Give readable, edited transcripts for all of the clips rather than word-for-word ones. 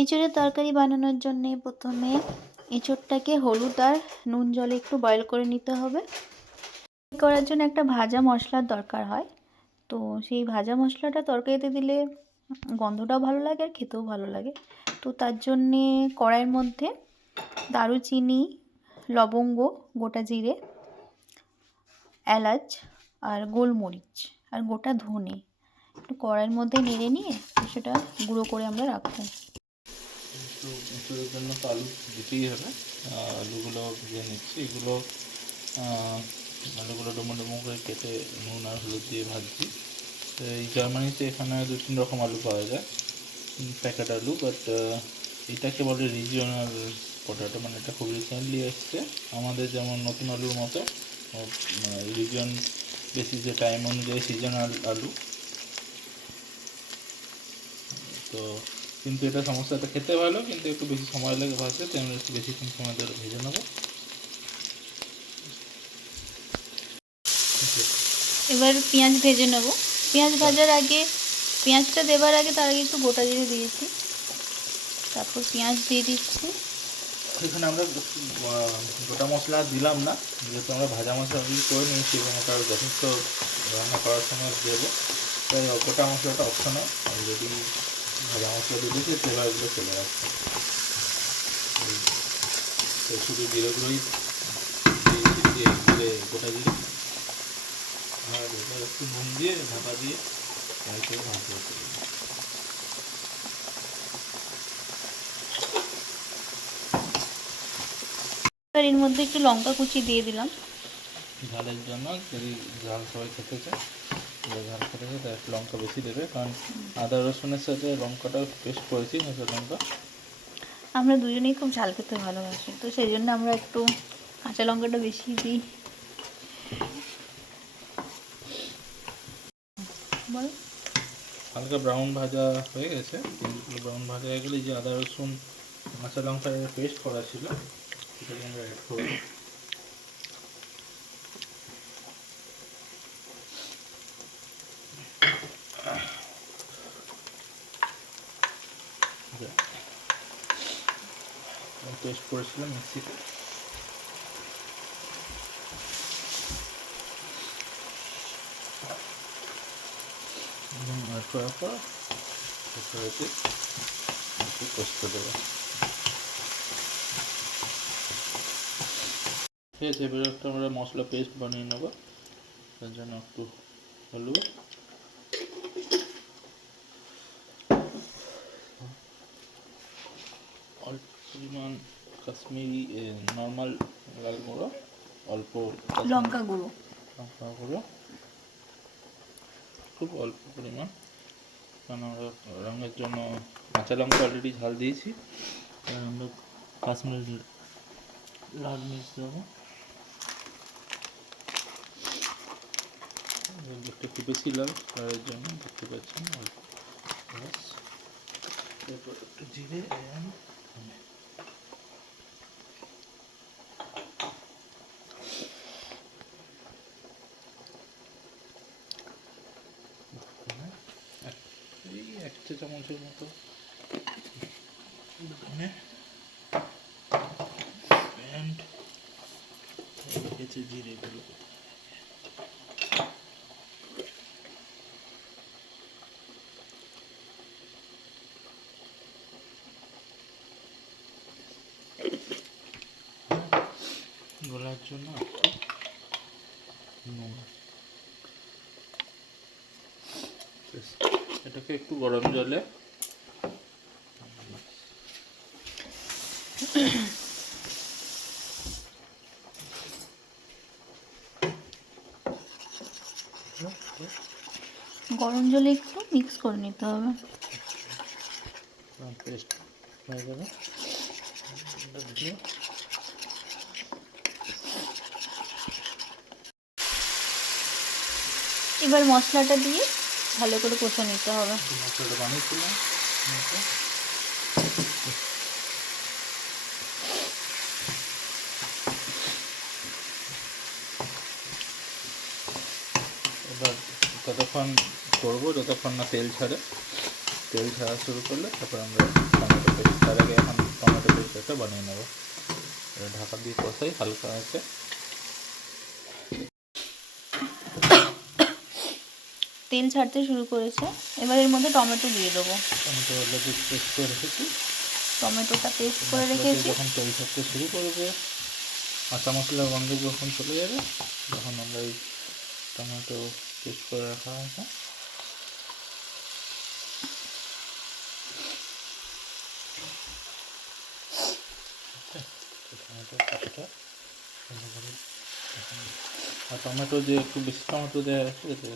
এঁচোড়ের তরকারি বানানোর জন্যে প্রথমে এঁচোড়টাকে হলুদ আর নুন জলে একটু বয়েল করে নিতে হবে। করার জন্য একটা ভাজা মশলার দরকার হয়। তো সেই ভাজা মশলাটা তরকারিতে দিলে গন্ধটাও ভালো লাগে আর খেতেও ভালো লাগে। তো তার জন্যে কড়াইয়ের মধ্যে দারুচিনি, লবঙ্গ, গোটা জিরে, এলাচ আর গোলমরিচ আর গোটা ধনে একটু কড়াইয়ের মধ্যে নেড়ে নিয়ে সেটা গুঁড়ো করে আমরা রাখবো। একটু এঁচোড়ের জন্য তো আলু দিতেই হবে। আলুগুলো ভেজে নিচ্ছি। আলুগুলো ডুমো ডুমো করে কেটে নুন আর হলুদ দিয়ে ভাজছি। তো এই জার্মানিতে এখানে 2-3 রকম আলু পাওয়া যায়, প্যাকেট আলু, বাট এটাকে বলে রিজিওনাল পটাটো, মানে এটা খুব রিসেন্টলি এসছে। আমাদের যেমন নতুন আলুর মতো রিজন বেসিসে টাইম অনুযায়ী সিজনাল আলু। তো কিন্তু এটা সমস্যাটা খেতে ভালো, কিন্তু একটু বেশি সময় লাগে ভাজতে, তাই আমরা একটু বেশিক্ষণ সময় ধরে ভেজে নেবো। এবার পেঁয়াজ ভেজে নেব। পেঁয়াজ ভাজার আগে, পেঁয়াজটা দেবার আগে তার আগে একটু গোটা জিরে দিয়েছি, তারপর পেঁয়াজ দিয়ে দিচ্ছি। এখানে আমরা গোটা মশলা দিলাম না, যেহেতু আমরা ভাজা মশলা করে নিয়েছি এবং ওটা যথেষ্ট রান্না করার সময় দেবো, তাই গোটা মশলাটা অপশনাল। অলরেডি ভাজা মশলা দিয়ে দিয়েছি, ফ্লেভারগুলো চলে আসছে। তো শুধু জিরেগুলোই দিয়ে গোটা জিরে আর এবার একটু নুন দিয়ে ঢাকা দিয়ে করে ভাজতে হবে। এবার এর মধ্যে একটু লঙ্কা কুচি দিয়ে দিলাম ঝালের জন্য, যদি ঝাল সবাই খেতে চায়, ঝাল খেতে চায় তাই লঙ্কা বেশি দেবে, কারণ আদা রসুনের সাথে লঙ্কাটা পেস্ট করেছি, কাঁচা লঙ্কা। আমরা দুজনেই খুব ঝাল খেতে ভালোবাসি, তো সেই জন্য আমরা একটু কাঁচা লঙ্কাটা বেশি দিই। বল। হালকা ব্রাউন ভাজা হয়ে গেছে, ব্রাউন ভাজা হয়ে গেলে যে আদা রসুন কাঁচা লঙ্কার পেস্ট করা ছিল সেটাকে আমরা অ্যাড করব। পেস্ট করেছিলাম মিক্সিতে, এবং অ্যাড করার পর একটু কষতে দেবো। ঠিক আছে, এবার একটা আমরা মশলা পেস্ট বানিয়ে নেবো। তার জন্য একটু হলুদ, অল্প পরিমাণ কাশ্মীরি নর্মাল লাল গুঁড়ো, অল্প লঙ্কা গুঁড়ো, খুব অল্প পরিমাণ, কারণ আমরা রঙের জন্য কাঁচা লঙ্কা অলরেডি ঝাল দিয়েছি। আমরা কাশ্মীরি লাল মির্চ দেবো। একটু বেশি লাল কালারের জন্য দেখতে পাচ্ছেন, অল্প ব্যাস। এরপর একটু জিরে এবং এই 1 চা চামচের মতো ধনে অ্যান্ড রেখেছে জিরেগুলো। গলার জন্য নুন, এটাকে একটু গরম জলে গরম জলে একটু মিক্স করে নিতে হবে। পেস্ট হয়ে যাবে। এবার মশলাটা দিয়ে ভালো করে কষে নিতে হবে। মশলাটা বানিয়েছিলাম, এবার ততক্ষণ করবো যতক্ষণ না তেল ছাড়ে। তেল ছাড়া শুরু করলে তারপর আমরা টমেটো পেস্ট তার আগে এখন টমেটো পেস্টটা বানিয়ে নেবো। ঢাকা দিয়ে কষাই হালকা আছে। তেল ছাড়তে শুরু করেছে, এবার এর মধ্যে টমেটো দিয়ে দেবো। টমেটো অলরেডি পেস্ট করে রেখেছি। টমেটোটা পেস্ট করে মশলাতে রেখেছি। যখন তেল ছাড়তে শুরু করবে, কাঁচা মশলার গন্ধ যখন চলে যাবে, তখন আমরা এই টমেটো পেস্ট করে রাখা আছে টমেটো পেস্টটা ভালো করে। আর টমেটো যে একটু বেশি টমেটো দেওয়া আছে, এতে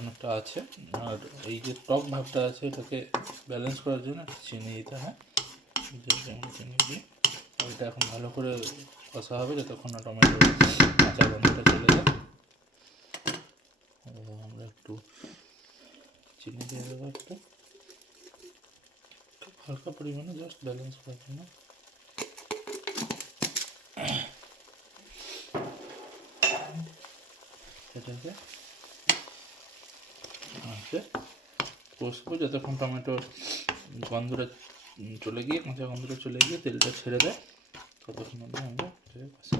অনেকটা আছে। আর এই যে টক ভাবটা আছে, এটাকে ব্যালেন্স করার জন্য চিনি দিতে হয়। চিনি দিয়ে এটা এখন ভালো করে কষা হবে যতক্ষণ না টমেটোর কাঁচা গন্ধটা চলে যায়। আমরা একটু চিনি দিয়ে দেবো, একটু হালকা পরিমাণে, জাস্ট ব্যালেন্স করার জন্য। এটাকে কষবো যতক্ষণ টমেটোর গন্ধটা চলে গিয়ে, কাঁচা গন্ধটা চলে গিয়ে তেলটা ছেড়ে দেয়, ততক্ষণ আমরা ঠিক আছে।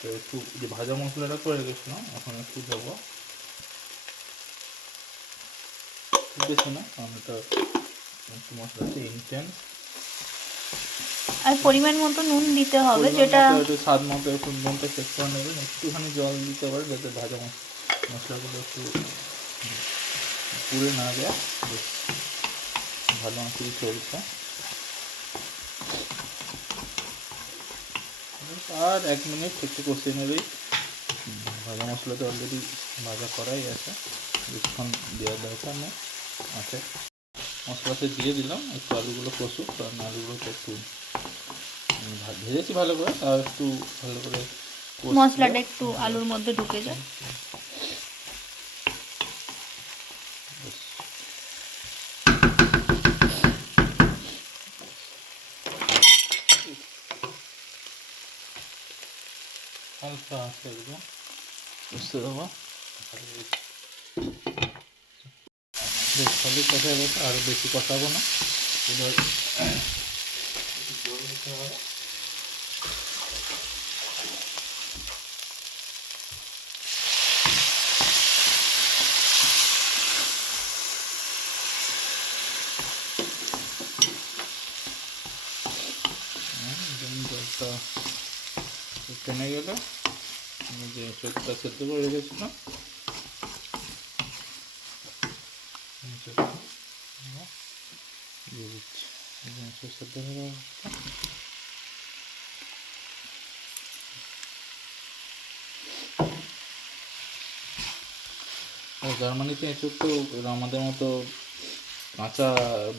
তো একটু যে ভাজা মশলাটা করে রেখেছিলাম এখন একটু দেবো, বেশি না, কারণ এটা একটু মশলাতে ইনটেন্স। আর পরিমাণ মতো নুন দিতে হবে, যেটা স্বাদ মতো একটু নুনটা চেক করে নেবেন। একটুখানি জল দিতে পারে যাতে ভাজা মশলাগুলো একটু পুড়ে না যায়, বেশ ভালো মতোই চলছে। আর 1 মিনিট একটু কষিয়ে নেবেই। ভাজা মশলাটা অলরেডি ভাজা করাই আছে, বেশিক্ষণ দেওয়ার দরকার নেই। আচ্ছা, মশলাতে দিয়ে দিলাম, একটু আলুগুলো কষুক, কারণ আলুগুলোতে একটু ভেজেছি ভালো করে, আর একটু ভালো করে মশলাটা একটু আলুর মধ্যে ঢুকে যায়। হালকা আছে একদম বুঝতে দেবো, বেশ ভালোই কষা গেছে, আরও বেশি কষাবো না। এবার জল দিতে হবে। জলটা টেনে গেলে আমি যে চোখটা সেদ্ধ করে রেখেছিলাম দিয়ে দিচ্ছি। সেদ্ধ হয়ে জার্মানিতে এঁচোড় তো আমাদের মতো কাঁচা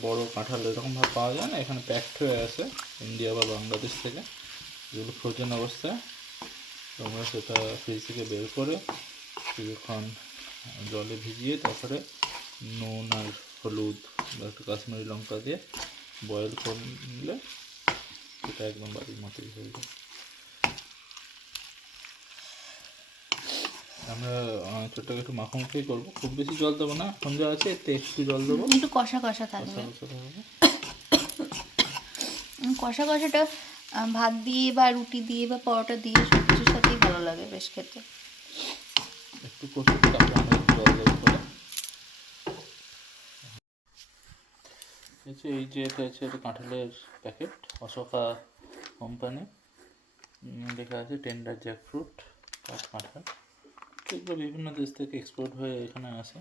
বড় কাঁঠাল এরকম ভাবে পাওয়া যায় না, এখানে প্যাকড হয়ে আসে ইন্ডিয়া বা বাংলাদেশ থেকে, যেগুলো ফ্রোজেন অবস্থায়। তোমরা সেটা ফ্রিজ থেকে বের করে কিছুক্ষণ জলে ভিজিয়ে তারপরে নুন আর হলুদ বা একটু কাশ্মীরি লঙ্কা দিয়ে বয়েল করে নিলে সেটা একদম বাড়ির মতোই হয়ে যায়। আমরা ছোট্টকে একটু মাখামাখি করবো, খুব বেশি জল দেবো না, এখন যা আছে এতে একটু জল দেবো, একটু কষা কষা থাকবে। কষা কষাটা ভাত দিয়ে বা রুটি দিয়ে বা পরোটা দিয়ে সব কিছুর সাথেই ভালো লাগে বেশ খেতে। একটু কষুন, তারপরে আমরা জল দেবো করে। এই যে এটা হচ্ছে একটা কাঁঠালের প্যাকেট, অশোকা কোম্পানি, লেখা আছে টেন্ডার জ্যাকফ্রুট কাঁঠাল। এগুলো বিভিন্ন দেশ থেকে এক্সপোর্ট হয়ে এখানে আসে,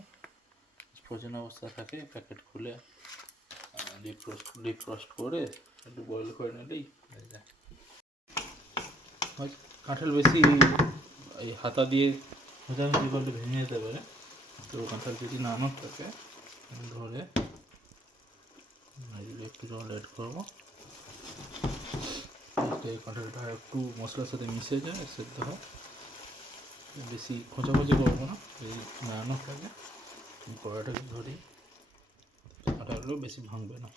ফ্রোজেন অবস্থা থাকে, প্যাকেট খুলে ডিফ্রস্ট করে একটু বয়েল করে নিলেই হয়ে যায়। কাঁঠাল বেশি এই হাতা দিয়ে মোটামুটি করলে ভেঙে যেতে পারে, তো কাঁঠাল যদি নামানো থাকে ধরে একটু জল অ্যাড করবো, কাঁঠালটা একটু মশলার সাথে মিশে যায়, সেদ্ধ হয়, বেশি খোঁচাখোঁচি করবো না, এই নাড়ানো থাকে কড়াটাকে ধরি, কাঁঠালগুলো বেশি ভাঙবে না।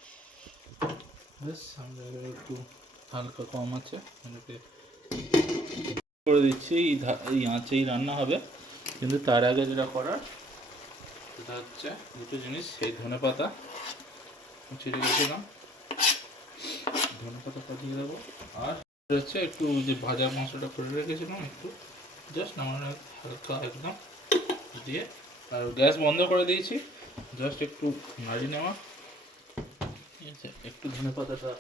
বেশ আমরা একটু হালকা কম আছে এটাকে করে দিচ্ছি, এই আঁচেই রান্না হবে, কিন্তু তার আগে যেটা করার এটা হচ্ছে দুটো জিনিস, এই ধনে পাতা ছিঁড়ে রেখেছিলাম, ধনে পাতা পাঠিয়ে দেবো। আর এটা হচ্ছে একটু ওই যে ভাজা মাংসটা করে রেখেছিলাম, একটু জাস্ট নামানোর হালকা একদম দিয়ে, আর গ্যাস বন্ধ করে দিয়েছি, জাস্ট একটু নাড়ি নেওয়া। ঠিক আছে, একটু ধনে পাতাটা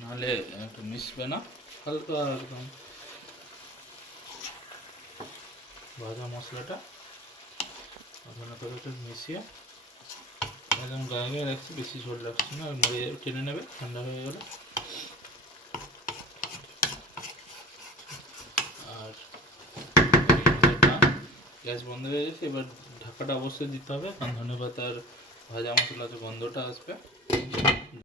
নাহলে একটু মিশবে না, হালকা একদম ভাজা মশলাটা ধনে পাতাটা মিশিয়ে একদম গায়ে গায়ে রাখছি, বেশি ঝোল রাখছি না, মরে টেনে নেবে ঠান্ডা হয়ে গেলে। আর গ্যাস বন্ধ হয়ে গেছে, এবার ঢাকাটা অবশ্যই দিতে হবে, কারণ ধনে পাতার ভাজা মশলাতে গন্ধটা আসবে।